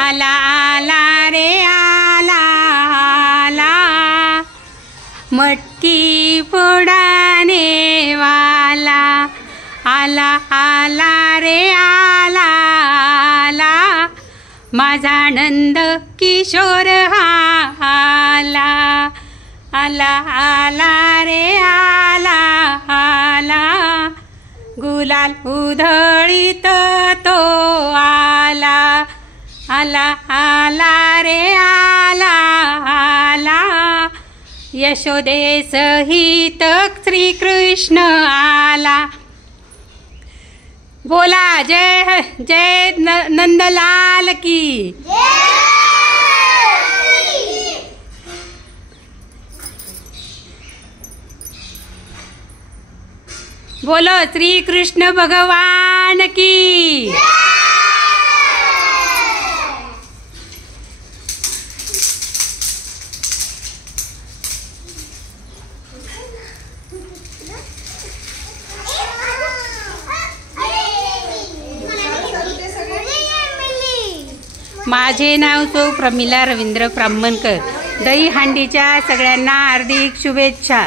आला आला रे आला आला, मटकी फोडाने वाला, आला आला रे आला आला, माझा नंद किशोर हा आला, आला आला रे आला आला, गुलाल उधळीत तो आला, आला आला रे आला आला, यशोदे सहित श्रीकृष्ण आला। बोला जय जय नंदलाल की। बोलो श्री कृष्ण भगवान की। माझे नाव सौ प्रमिला रवींद्र ब्राह्मणकर। दहीहंडीच्या सगळ्यांना हार्दिक शुभेच्छा।